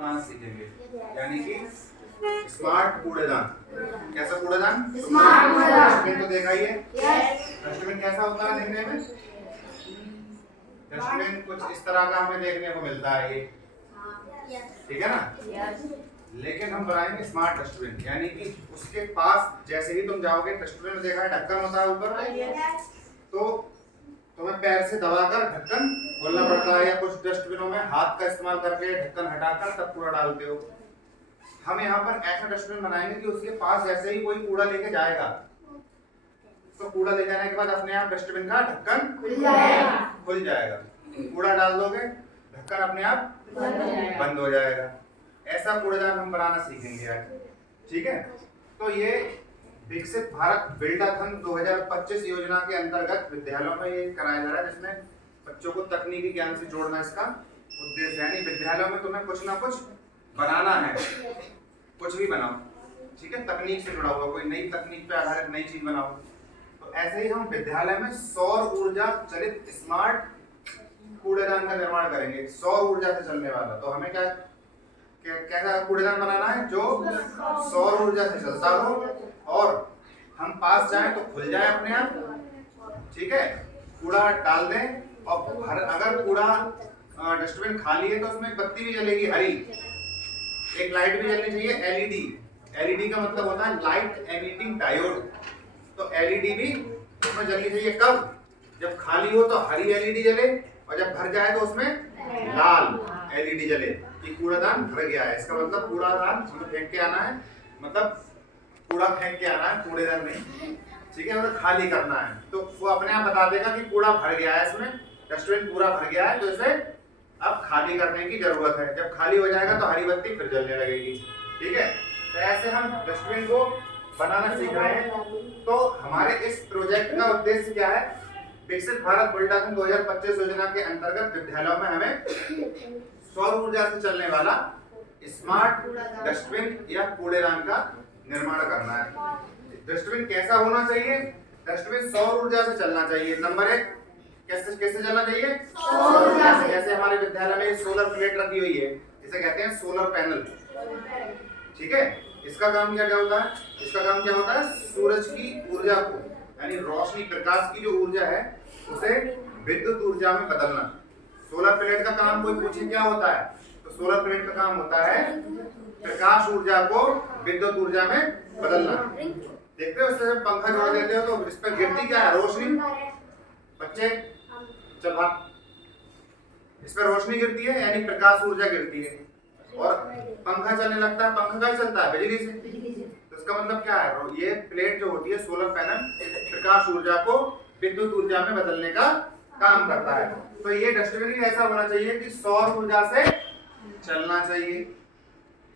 बनाना सीखेंगे, यानी कि स्मार्ट कूड़ेदान। कैसा कूड़ेदान? स्मार्ट कूड़ेदान। डस्टबिन तो देखा ही है। डस्टबिन कैसा होता है देखने में? डस्टबिन कुछ इस तरह का हमें देखने को मिलता है ये, ठीक है ना। लेकिन हम बनाएंगे स्मार्ट डस्टबिन, यानी कि उसके पास जैसे ही तुम जाओगे, डस्टबिन में देखा है ढक्कन होता है ऊपर, तो तुम्हें पैर से दबाकर ढक्कन खोलना पड़ता है, या कुछ डस्टबिनों में हाथ का इस्तेमाल करके ढक्कन हटाकर तब कूड़ा डालते हो। हम यहाँ पर ऐसा डस्टबिन बनाएंगे कि उसके पास जैसे ही कोई कूड़ा लेके जाएगा, तो कूड़ा ले जाने के बाद अपने आप डस्टबिन का ढक्कन खुल जाएगा। कूड़ा डाल दोगे, ढक्कन अपने आप बंद हो जाएगा। ऐसा कूड़ेदान हम बनाना सीखेंगे आज, ठीक है। तो ये विकसित भारत बिल्डाथन 2025 योजना के अंतर्गत विद्यालयों में ये कराया जा रहा है, जिसमें बच्चों को तकनीकी ज्ञान से जोड़ना इसका उद्देश्य है। यानी विद्यालयों में तुम्हें कुछ ना कुछ बनाना है, कुछ भी बनाओ, ठीक है, तकनीक से जुड़ा हुआ, कोई नई तकनीक पे आधारित नई चीज बनाओ। तो ऐसे ही हम विद्यालय में सौर ऊर्जा चलित स्मार्ट कूड़ेदान का निर्माण करेंगे, सौर ऊर्जा से चलने वाला। तो हमें कैसा कूड़ेदान बनाना है जो सौर ऊर्जा से चलता हो, और हम पास जाएं तो खुल जाए अपने आप, ठीक है। कूड़ा डाल दें, और अगर कूड़ा डस्टबिन खाली है तो उसमें बत्ती भी जलेगी हरी, एक लाइट भी जलनी चाहिए एलईडी। एलईडी का मतलब होता है लाइट एमिटिंग डायोड। तो एलईडी भी उसमें जलनी चाहिए। कब? जब खाली हो तो हरी एलईडी जले, और जब भर जाए तो उसमें लाल एलईडी जले कि कूड़ादान भर गया है। इसका मतलब कूड़ादान फेंक के आना है, मतलब कूड़ा फेंक के आना है, कूड़ेदान नहीं, ठीक है, और खाली करना है। तो वो अपने आप बता देगा कि कूड़ा भर गया है, इसमें डस्टबिन पूरा भर गया है, तो इसे अब खाली करने की जरूरत है। जब खाली हो जाएगा तो हरी बत्ती फिर जलने लगेगी, ठीक है। तो ऐसे हम डस्टबिन को बनाना सीख रहे हैं। तो हमारे इस प्रोजेक्ट का उद्देश्य क्या है? विकसित भारत बिल्डाथन 2025 योजना के अंतर्गत विद्यालयों में हमें सौर ऊर्जा से चलने वाला स्मार्ट डस्टबिन या कूड़ेदान का निर्माण करना है। डस्टबिन कैसा होना चाहिए? डस्टबिन सौर ऊर्जा से चलना चाहिए। नंबर 1, कैसे चलना चाहिए? सौर ऊर्जा से। जैसे हमारे विद्यालय में सोलर प्लेट रखी हुई है, इसे कहते हैं सोलर पैनल, ठीक है। इसका काम क्या होता है? इसका काम क्या होता है? सूरज की ऊर्जा को, यानी रोशनी प्रकाश की जो ऊर्जा है उसे विद्युत ऊर्जा में बदलना। सोलर प्लेट का काम कोई पूछे क्या होता है, तो सोलर प्लेट का काम होता है प्रकाश ऊर्जा को विद्युत ऊर्जा में बदलना। देखते हो, उससे पंखा जोड़ देते हो तो इस पर गिरती क्या है? रोशनी। बच्चे चल भाग, इस पर रोशनी गिरती है, यानी प्रकाश ऊर्जा गिरती है, और पंखा चलने लगता है। पंखा कैसे चलता है? बिजली से। तो इसका मतलब क्या है? ये प्लेट जो होती है सोलर पैनल प्रकाश ऊर्जा को विद्युत ऊर्जा में बदलने का काम करता है। तो ये डस्टबिन भी ऐसा होना चाहिए कि सौर ऊर्जा से चलना चाहिए।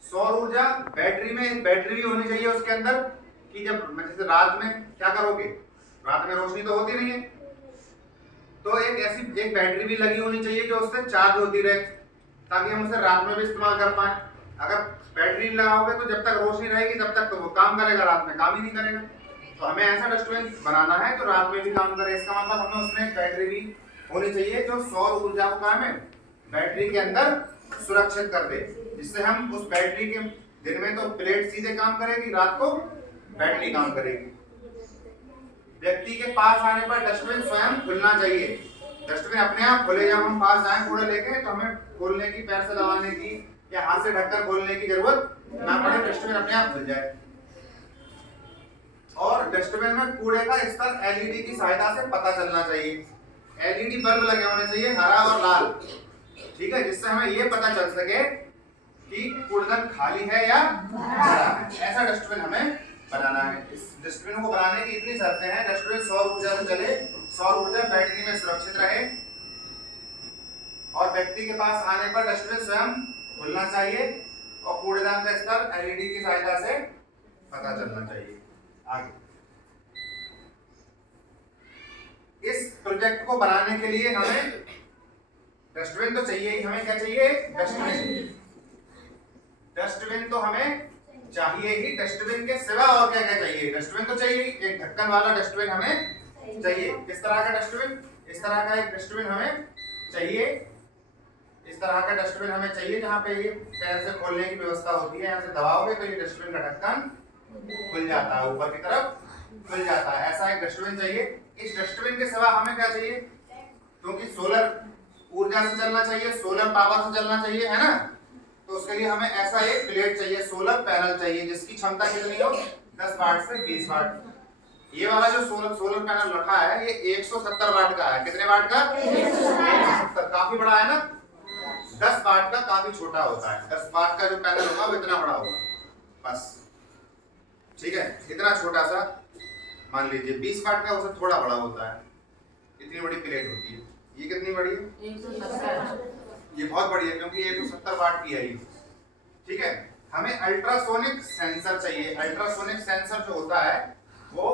सौर ऊर्जा बैटरी में, एक बैटरी भी होनी चाहिए उसके अंदर, कि जब जैसे रात में क्या करोगे, रात में रोशनी तो होती नहीं है, तो एक बैटरी भी लगी होनी चाहिए जो उससे चार्ज होती रहे, ताकि हम उसे रात में भी इस्तेमाल कर पाए। अगर बैटरी लगाओगे तो जब तक रोशनी रहेगी तब तक तो वो काम करेगा, रात में काम ही नहीं करेगा। तो हमें ऐसा डस्टबिन बनाना है जो रात में भी काम करे। इसका मतलब हमें उसमें एक बैटरी भी होनी चाहिए जो सौर ऊर्जा को काम है बैटरी के अंदर सुरक्षित कर दे, जिससे हम उस बैटरी के दिन में तो प्लेट सीधे काम करेगी, रात को बैटरी काम करेगी। व्यक्ति के पास आने पर डस्टबिन स्वयं खुलना चाहिए। डस्टबिन अपने आप खुले, जब हम पास जाएं कूड़ा लेके तो हमें खोलने की, पैर से दबाने की या हाथ से ढक्कन खोलने की जरूरत ना पड़े, डस्टबिन अपने आप खुल जाए। और डस्टबिन में कूड़े का स्तर एलईडी की सहायता से पता चलना चाहिए। एलईडी बल्ब लगे होने चाहिए, हरा और लाल, ठीक है, जिससे हमें ये पता चल सके कि कूड़ेदान खाली है या भरा है। ऐसा डस्टबिन हमें बनाना है। इस डस्टबिन को बनाने की इतनी शर्तें हैं। डस्टबिन सौर ऊर्जा से चले, सौर ऊर्जा बैटरी में सुरक्षित रहे, और व्यक्ति के पास आने पर डस्टबिन स्वयं खुलना चाहिए, और कूड़ेदान का स्तर एलईडी की सहायता से पता चलना चाहिए। आगे इस प्रोजेक्ट को बनाने के लिए हमें डस्टबिन तो चाहिए ही। हमें क्या चाहिए? डस्टबिन। डस्टबिन तो हमें चाहिए ही। डस्टबिन के सिवा और क्या क्या चाहिए? डस्टबिन तो चाहिए ही, एक ढक्कन वाला डस्टबिन हमें चाहिए। किस तरह का डस्टबिन? इस तरह का एक डस्टबिन हमें चाहिए, इस तरह का डस्टबिन हमें चाहिए जहाँ पे ये पैर से खोलने की व्यवस्था होती है। यहाँ से दबाओगे तो ये डस्टबिन का ढक्कन खुल जाता है, ऊपर की तरफ खुल जाता है। ऐसा एक डस्टबिन चाहिए। इस डस्टबिन के सिवा हमें क्या चाहिए, क्योंकि सोलर ऊर्जा से चलना चाहिए, सोलर पावर से चलना चाहिए, है ना। तो उसके लिए हमें ऐसा एक प्लेट चाहिए, सोलर पैनल चाहिए, जिसकी क्षमता कितनी हो, 10 वाट से 20 वाट। ये वाला जो सोलर पैनल रखा है ये 170 वाट का है। कितने वाट का? 170। काफी बड़ा है ना। 10 वाट का काफी छोटा होता है। 10 वाट का जो पैनल होगा वो इतना बड़ा होगा, बस, ठीक है। इतना छोटा सा मान लीजिए। 20 वाट का उससे थोड़ा बड़ा होता है। इतनी बड़ी प्लेट होती है। ये कितनी बड़ी है? 170। ये बहुत बड़ी है क्योंकि 170 वाट की है ये, ठीक है। हमें अल्ट्रासोनिक सेंसर चाहिए। अल्ट्रासोनिक सेंसर जो होता है वो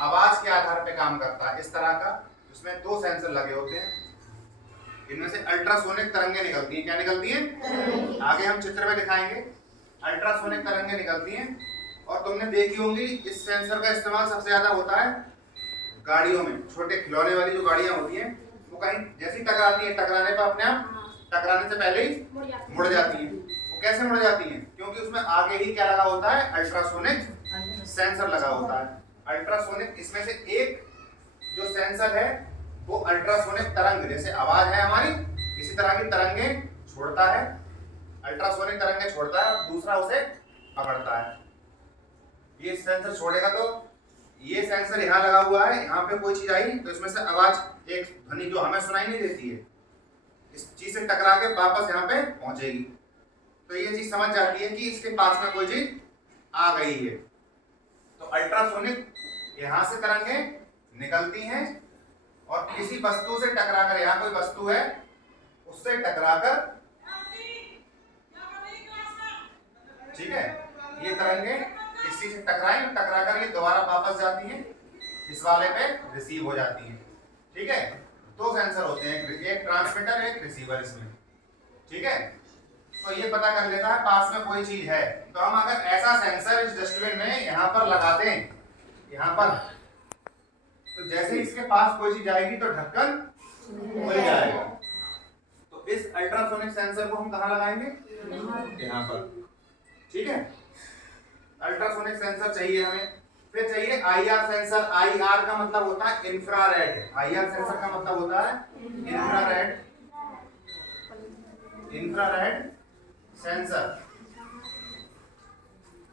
आवाज के आधार पे काम करता है। इस तरह का, इसमें 2 सेंसर लगे होते हैं। इनमें से अल्ट्रासोनिक तरंगे निकलती हैं। क्या निकलती हैं? आगे हम चित्र में दिखाएंगे। अल्ट्रासोनिक तरंगे निकलती हैं। और तुमने देखी होंगी इस सेंसर का इस्तेमाल सबसे ज्यादा होता है गाड़ियों में। छोटे खिलौने वाली जो गाड़ियां होती हैं वो कहीं जैसी टकराती है, टकराने पर अपने आप टकराने से पहले ही मुड़ जाती है। वो कैसे मुड़ जाती हैं? क्योंकि उसमें आगे ही क्या लगा होता है? अल्ट्रासोनिक सेंसर लगा होता है। अल्ट्रासोनिक, इसमें से एक जो सेंसर है वो अल्ट्रासोनिक तरंग, जैसे आवाज है हमारी, इसी तरह की तरंगे छोड़ता है। अल्ट्रासोनिक तरंगे छोड़ता है और दूसरा उसे पकड़ता है। ये सेंसर छोड़ेगा तो ये सेंसर यहाँ लगा हुआ है, यहाँ पे कोई चीज आई तो इसमें से आवाज, एक ध्वनि जो हमें सुनाई नहीं देती है, इस चीज से टकरा के वापस यहाँ पे पहुंचेगी। तो ये चीज समझ जाती है कि इसके पास में कोई चीज आ गई है। तो अल्ट्रासोनिक, यहाँ से तरंगे निकलती हैं और किसी वस्तु से टकराकर, यहाँ कोई वस्तु है उससे टकराकर, ठीक है, ये तरंगे किसी से टकराएं, टकराकर ये दोबारा वापस जाती हैं, इस वाले पे रिसीव हो जाती हैं, ठीक है। 2 सेंसर होते हैं, एक ट्रांसमीटर एक रिसीवर इसमें, ठीक है। तो ये पता कर लेता है पास में कोई चीज है। तो हम अगर ऐसा सेंसर इस डस्टबिन में यहाँ पर लगा दें, यहाँ पर, तो जैसे ही इसके पास कोई चीज आएगी तो ढक्कन खुल जाएगा। तो इस अल्ट्रासोनिक सेंसर को हम कहाँ लगाएंगे? यहाँ पर, ठीक है। अल्ट्रासोनिक सेंसर चाहिए हमें। फिर चाहिए IR सेंसर। IR का मतलब होता है इंफ्रारेड। IR सेंसर का मतलब होता है infrared, infrared sensor.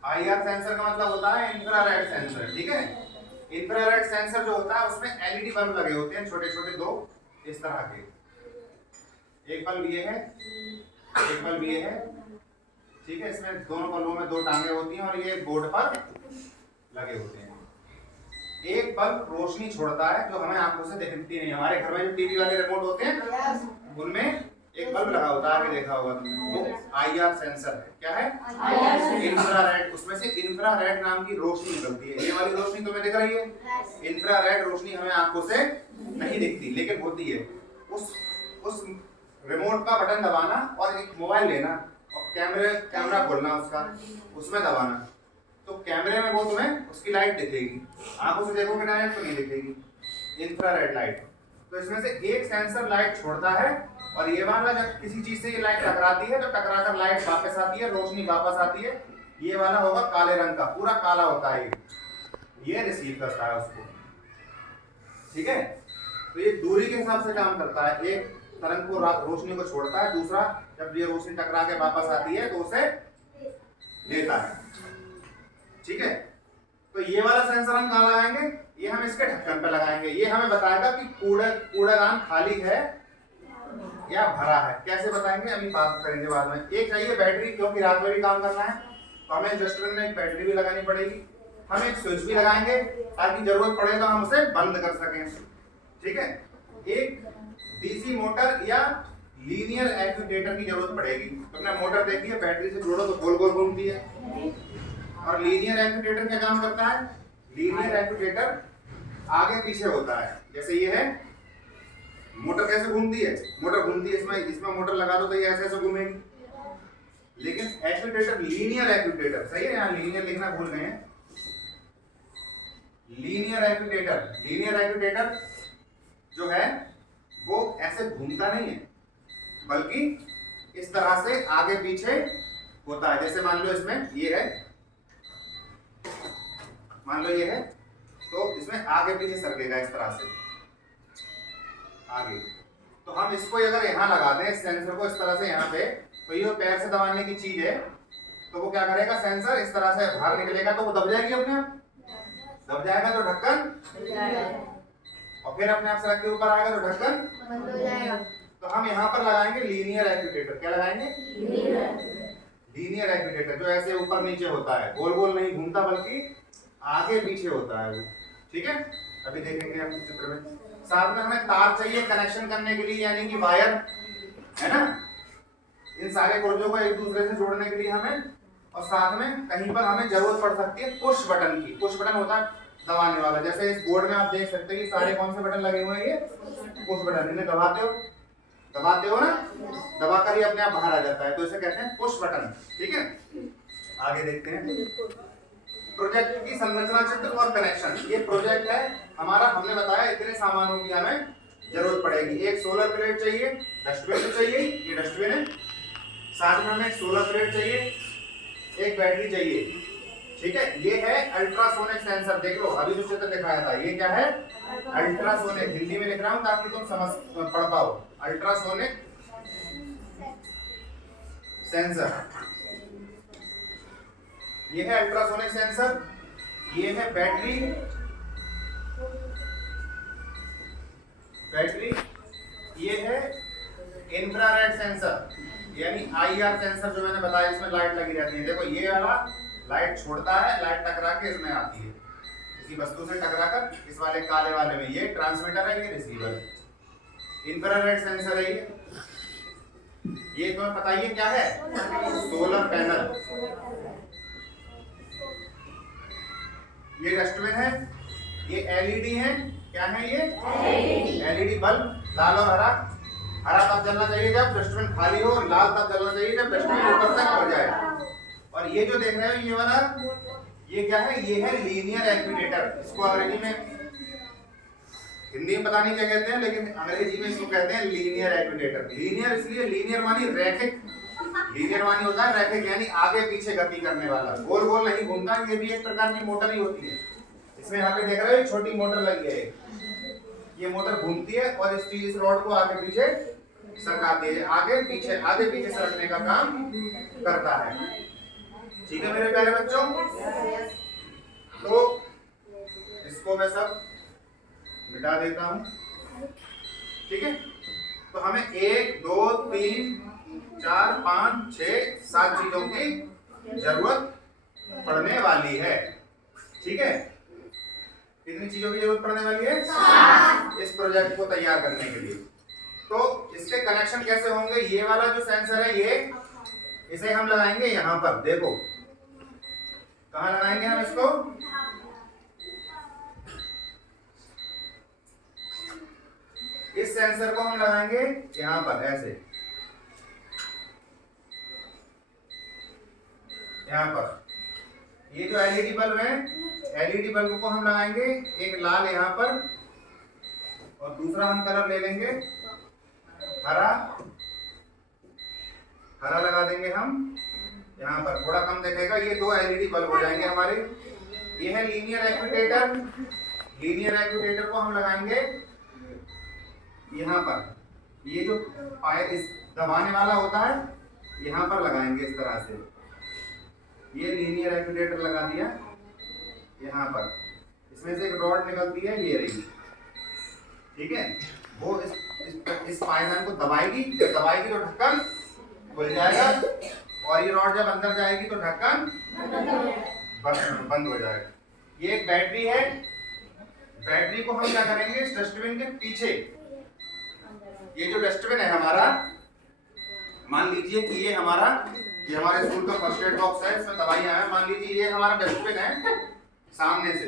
IR sensor का मतलब होता है इंफ्रारेड सेंसर, ठीक है। इंफ्रारेड सेंसर जो होता है उसमें LED बल्ब लगे होते हैं, छोटे छोटे 2 इस तरह के। एक बल्ब ये है, एक बल्ब ये है, ठीक है। इसमें दोनों बल्बों में 2 टांगे होती हैं और ये बोर्ड पर लगे होते हैं। एक बल्ब रोशनी छोड़ता है जो हमें आंखों से दिखती नहीं। हमारे घर में जो टीवी वाले रिमोट होते हैं उनमें एक बल्ब लगा होता है, आगे देखा होगा तुमने, वो IR सेंसर है। क्या है? इंफ्रारेड। उसमें से इंफ्रारेड नाम की रोशनी निकलती है। ये वाली रोशनी तुम्हें दिख रही है? इंफ्रारेड रोशनी हमें आंखों से नहीं दिखती लेकिन होती है। उस रिमोट का बटन दबाना और एक मोबाइल लेना और कैमरा खोलना उसका, उसमें दबाना, तो कैमरे में वो तुम्हें उसकी लाइट दिखेगी। आंखों से देखोगे डायरेक्ट तो नहीं दिखेगी, इंफ्रारेड लाइट। तो इसमें से एक सेंसर लाइट छोड़ता है और ये वाला जब किसी चीज से ये लाइट टकराती है तो टकराकर लाइट वापस आती है, रोशनी वापस आती है। ये वाला होगा काले रंग का, पूरा काला होता है ये रिसीव करता है उसको, ठीक है। तो ये दूरी के हिसाब से काम करता है। एक तरंग को, रोशनी को छोड़ता है, दूसरा जब ये रोशनी टकरा के वापस आती है तो उसे लेता है, ठीक है। तो ये वाला सेंसर हम कहाँ लगाएंगे? ये हम इसके ढक्कन पे लगाएंगे। ये हमें बताएगा कि कूड़ादान खाली है या भरा है। कैसे बताएंगे अभी बात करेंगे बाद में। एक चाहिए बैटरी, क्योंकि रात में भी काम करना है तो हमें डस्टबिन में एक बैटरी भी लगानी पड़ेगी। हम एक स्विच भी लगाएंगे ताकि जरूरत पड़े तो हम उसे बंद कर सकें, ठीक है। एक DC मोटर या लीनियर एक्चुएटर की जरूरत पड़ेगी। तुमने मोटर देखी है, बैटरी से जोड़ो तो गोल गोल घूमती है। और लीनियर एक्चुएटर क्या काम करता है? लीनियर एक्चुएटर आगे पीछे होता है। जैसे ये है, मोटर कैसे घूमती है? मोटर घूमती है, इसमें मोटर लगा दो तो ये ऐसे ऐसे घूमेगी। लेकिन एक्चुएटर, लीनियर एक्चुएटर, सही है, यहाँ लीनियर लिखना भूल गए हैं। लीनियर एक्चुएटर जो है वो ऐसे घूमता नहीं है, बल्कि इस तरह से आगे पीछे होता है। जैसे मान लो इसमें ये है, मान लो ये है, तो इसमें आगे पीछे सरकेगा इस तरह से आगे। तो हम इसको अगर यहाँ लगा दें सेंसर को इस तरह से यहाँ पे, तो ये पैर से दबाने की चीज है, तो वो क्या करेगा, सेंसर इस तरह से बाहर निकलेगा तो वो दब जाएगी अपने आप, दब जाएगा तो ढक्कन, और फिर अपने आप सड़क के ऊपर आएगा तो ढक्कन बंद हो जाएगा। तो हम यहाँ पर लगाएंगे लीनियर एक्यूटेटर। क्या लगाएंगे? लीनियर एक्यूटेटर, जो ऐसे ऊपर नीचे होता है, गोल गोल नहीं घूमता बल्कि आगे पीछे होता है वो। ठीक है, अभी देखेंगे हम चित्र में। साथ में हमें तार चाहिए कनेक्शन करने के लिए, यानी कि वायर, है ना, इन सारे पुर्जों को एक दूसरे से जोड़ने के लिए हमें, और साथ में कहीं पर हमें जरूरत पड़ सकती है पुश बटन की। पुश बटन होता है दबाने वाला, जैसे इस बोर्ड में आप देख सकते हैं कि सारे कौन से बटन लगे हुए हैं, ये पुश बटन। इन्हें दबाते हो ना, दबाकर ही अपने आप बाहर आ जाता है, तो इसे कहते हैं पुश बटन। ठीक है, आगे देखते हैं प्रोजेक्ट की संरचना चित्र और कनेक्शन। ये प्रोजेक्ट है हमारा, हमने बताया इतने सामानों की हमें जरूरत पड़ेगी। एक सोलर प्लेट चाहिए, डस्टबिन तो चाहिए, ये डस्टबिन है, साथ में हमें एक सोलर प्लेट चाहिए, एक बैटरी चाहिए। ठीक है, ये है अल्ट्रासोनिक सेंसर। देख लो अभी जो चित्र दिखाया था, ये क्या है, अल्ट्रासोनिक। हिंदी में लिख रहा हूं ताकि तुम समझ पढ़ पाओ। अल्ट्रासोनिक सेंसर, ये है अल्ट्रासोनिक सेंसर। ये है बैटरी, ये है इंफ्रारेड सेंसर, यानी आईआर सेंसर जो मैंने बताया, इसमें लाइट लगी रहती है। देखो ये वाला लाइट छोड़ता है, लाइट टकरा के इसमें आती है, किसी वस्तु से टकराकर। इस वाले काले वाले में ये ट्रांसमीटर है, ये रिसीवर। इंफ्रारेड सेंसर है ये तुम्हें पता ही है क्या है, सोलर पैनल। ये डस्टबिन है, ये एलईडी है। क्या है ये? एलईडी बल्ब, लाल और हरा। हरा तब जलना चाहिए जब डस्टबिन खाली हो, लाल तब जलना चाहिए जब डस्टबिन ऊपर तक पहुंच जाए। और ये जो देख रहे हो ये वाला, ये क्या है, ये है लीनियर एक्यूटेटर। इसको अंग्रेजी में, हिंदी में पता नहीं क्या कहते हैं, लेकिन अंग्रेजी में इसको कहते हैं लीनियर एक्यूटेटर। लीनियर इसलिए, लीनियर मानी रैखिक, लीनियर मानी होता है रैखिक, यानी आगे पीछे गति करने वाला, गोल गोल नहीं घूमता। ये भी एक प्रकार की मोटर ही होती है। इसमें यहाँ पे देख रहे हो छोटी मोटर लगी है, ये मोटर घूमती है और इस रॉड को आगे पीछे सरकाती है, आगे पीछे सरकने का काम करता है। ठीक है मेरे प्यारे बच्चों, तो इसको मैं सब मिटा देता हूं। ठीक है, तो हमें 1 2 3 4 5 6 7 चीजों की जरूरत पड़ने वाली है। ठीक है, कितनी चीजों की जरूरत पड़ने वाली है? 7 इस प्रोजेक्ट को तैयार करने के लिए। तो इसके कनेक्शन कैसे होंगे? ये वाला जो सेंसर है, ये इसे हम लगाएंगे यहाँ पर। देखो कहाँ लगाएंगे हम इसको? इस सेंसर को हम लगाएंगे यहाँ पर, ऐसे यहाँ पर। ये जो एलईडी बल्ब है, एलईडी बल्ब को हम लगाएंगे एक लाल यहाँ पर, और दूसरा हम कलर ले लेंगे हरा। हरा लगा देंगे हम यहाँ पर, थोड़ा कम दिखेगा। ये 2 एलईडी बल्ब हो जाएंगे हमारे। ये है लीनियर एक्यूटेटर। लीनियर एक्यूटेटर को हम लगाएंगे यहाँ पर। ये जो पायर इस दबाने वाला होता है, यहाँ पर लगाएंगे इस तरह से। ये लीनियर एक्यूटेटर लगा दिया यहाँ पर। इसमें से एक रॉड निकलती है, ये रही। ठीक है, वो इस पायदान को दबाएगी तो ढक्कन खुल जाएगा, और ये रॉड जब अंदर जाएगी तो ढक्कन बंद हो जाएगा। ये एक बैटरी है। बैटरी को हम क्या करेंगे, इस डस्टबिन के पीछे, ये जो डस्टबिन है हमारा, मान लीजिए कि ये हमारे स्कूल का फर्स्ट एड बॉक्स है, इसमें दवाइयां हैं। मान लीजिए ये हमारा डस्टबिन है सामने से,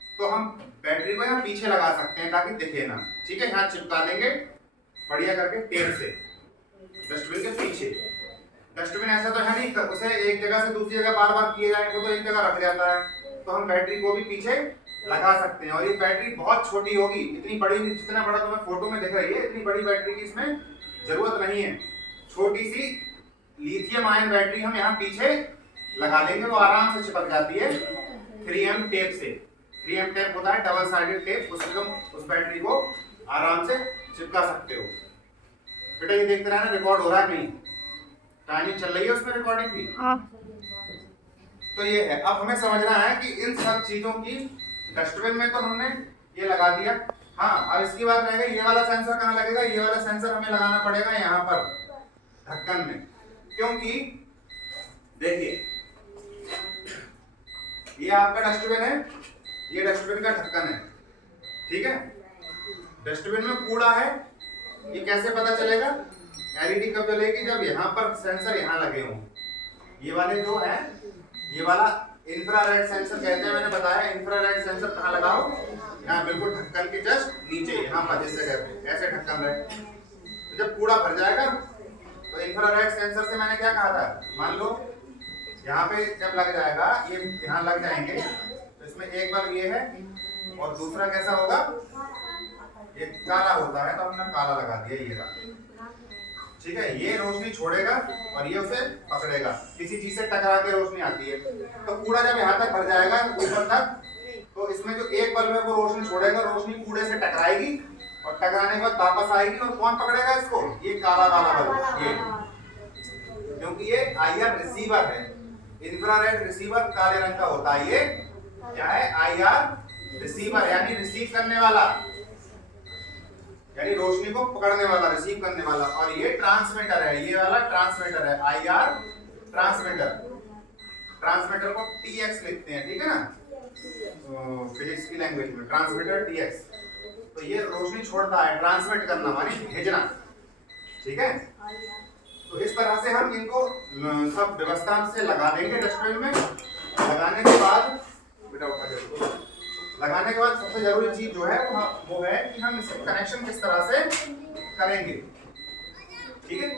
तो हम बैटरी को यहाँ पीछे लगा सकते हैं ताकि दिखे ना। ठीक है, यहाँ चिपका देंगे बढ़िया करके टेप से डस्टबिन के पीछे। डस्टबिन ऐसा तो है नहीं उसे एक जगह से दूसरी जगह बार बार किए जाए, वो तो एक जगह रख जाता है, तो हम बैटरी को भी पीछे लगा सकते हैं। और ये बैटरी बहुत छोटी होगी, इतनी बड़ी, जितना बड़ा तुम्हें फोटो में दिख रही है, इतनी बड़ी बैटरी की इसमें जरूरत नहीं है। छोटी सी लिथियम आयन बैटरी हम यहाँ पीछे लगा देंगे, वो आराम से चिपक जाती है 3M टेप से। 3M टेप होता है डबल साइडेड टेप, उससे तुम उस बैटरी को आराम से चिपका सकते हो। बेटा ये देखते रहना रिकॉर्ड हो रहा है नहीं, टाइमिंग चल रही है उसमें रिकॉर्डिंग की। तो ये है, अब हमें समझना है कि इन सब चीजों की डस्टबिन में तो हमने ये लगा दिया। हाँ, अब इसकी बात रहेगा ये वाला सेंसर कहाँ लगेगा। ये वाला सेंसर हमें लगाना पड़ेगा यहाँ पर ढक्कन में, क्योंकि देखिए ये आपका डस्टबिन है, ये डस्टबिन का ढक्कन है, ठीक है। डस्टबिन में कूड़ा है, ये कैसे पता चलेगा। एलईडी कब जलेगी, जब यहाँ पर सेंसर यहाँ लगे हों। ये वाले जो है, ये वाला इंफ्रारेड सेंसर कहते हैं, मैंने बताया इंफ्रारेड सेंसर कहाँ लगाओ, यहाँ बिल्कुल ढक्कन के जस्ट नीचे, यहाँ पर जिस जगह पे ऐसे ढक्कन रहे। तो जब कूड़ा भर जाएगा तो इंफ्रारेड सेंसर से मैंने क्या कहा था, मान लो यहाँ पे जब लग जाएगा, ये यहाँ लग जाएंगे, तो इसमें एक बल्ब ये है और दूसरा कैसा होगा, ये काला होता है, तो हमने काला लगा दिया ये रहा, ठीक है। ये रोशनी छोड़ेगा और ये उसे पकड़ेगा, किसी चीज से टकरा के रोशनी आती है। तो कूड़ा जब यहाँ तक भर जाएगा ऊपर तक, तो इसमें जो एक बल्ब है वो रोशनी छोड़ेगा, रोशनी कूड़े से टकराएगी और टकराने के बाद वापस आएगी, और कौन पकड़ेगा इसको, ये काला वाला बल्ब, ये, क्योंकि ये IR रिसीवर है। इंफ्रारेड रिसीवर काले रंग का होता है, ये क्या है, IR रिसीवर, यानी रिसीव करने वाला, यानी रोशनी को पकड़ने वाला, रिसीव करने वाला। और ये ट्रांसमीटर है, ये वाला ट्रांसमीटर है, IR ट्रांसमीटर। ट्रांसमीटर को TX लिखते हैं, ठीक है ना, फिजिक्स की लैंग्वेज में ट्रांसमीटर TX। तो ये रोशनी छोड़ता है, ट्रांसमिट करना माने भेजना, ठीक है। तो इस तरह से हम इनको सब व्यवस्था से लगा देंगे डस्टबिन में। लगाने के बाद बेटा लगाने के बाद सबसे जरूरी चीज जो है वो है कि हम इसका कनेक्शन किस तरह से करेंगे, ठीक है।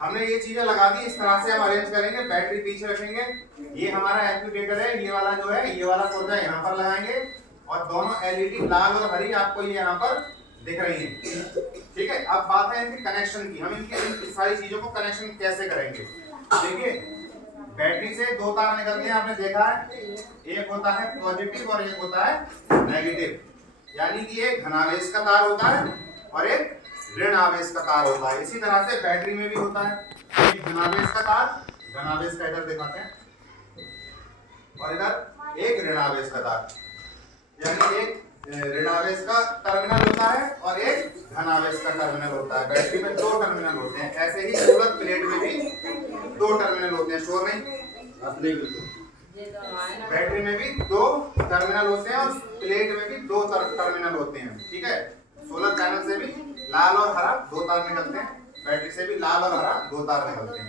हमने ये चीजें लगा दी, इस तरह से हम अरेंज करेंगे। बैटरी पीछे रखेंगे, ये हमारा एक्टिवेटर है, ये वाला जो है, ये वाला पुर्जा यहाँ पर लगाएंगे, और दोनों LED लाल और हरी आपको ये यहाँ पर दिख रही है, ठीक है। अब बात है इनके कनेक्शन की, हम इनकी सारी चीजों को कनेक्शन कैसे करेंगे। देखिए बैटरी से दो तार निकलते हैं, आपने देखा है, एक होता है पॉजिटिव और एक होता है नेगेटिव, यानी कि एक धनावेश का तार होता है और एक ऋण आवेश का तार होता है। इसी तरह से बैटरी में भी होता है, एक धनावेश का तार, धनावेश का इधर दिखाते हैं, और इधर एक ऋणावेश का तार, यानी एक ऋणावेश का टर्मिनल होता है और एक धनावेश का टर्मिनल होता है। बैटरी में दो टर्मिनल होते हैं, ऐसे ही सोलर प्लेट में भी दो टर्मिनल होते हैं, शोर नहीं, बैटरी में भी दो टर्मिनल होते हैं और प्लेट में भी दो टर्मिनल होते हैं, ठीक है। सोलर पैनल से भी लाल और हरा दो तार निकलते हैं, बैटरी से भी लाल और हरा दो तार निकलते हैं।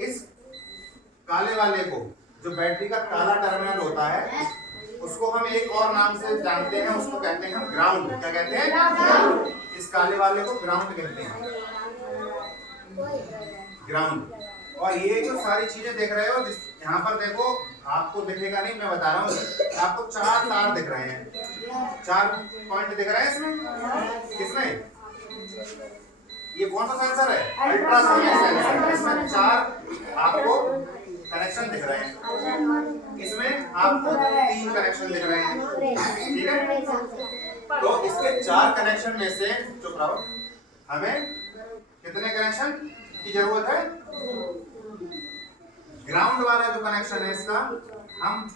इस काले वाले को, जो बैटरी का काला टर्मिनल होता है, उसको हम एक और नाम से जानते हैं, उसको कहते हैं हम ग्राउंड। क्या कहते हैं, इस काले वाले को ग्राउंड कहते हैं, ग्राउंड। और ये जो सारी चीजें देख रहे हो, जिस यहाँ पर देखो, आपको दिखेगा नहीं, मैं बता रहा हूँ, आपको चार तार दिख रहे हैं, चार पॉइंट दिख रहे हैं इसमें, किसमें, ये कौन सा सेंसर है, अल्ट्रासोनिक सेंसर। इसमें चार आपको कनेक्शन दिख रहे हैं, इसमें आपको 3 कनेक्शन दिख रहे हैं, ठीक है। तो इसके 4 कनेक्शन में से, चुप रहो, हमें कितने कनेक्शन की जरूरत है, ग्राउंड वाला जो कनेक्शन है इसका हम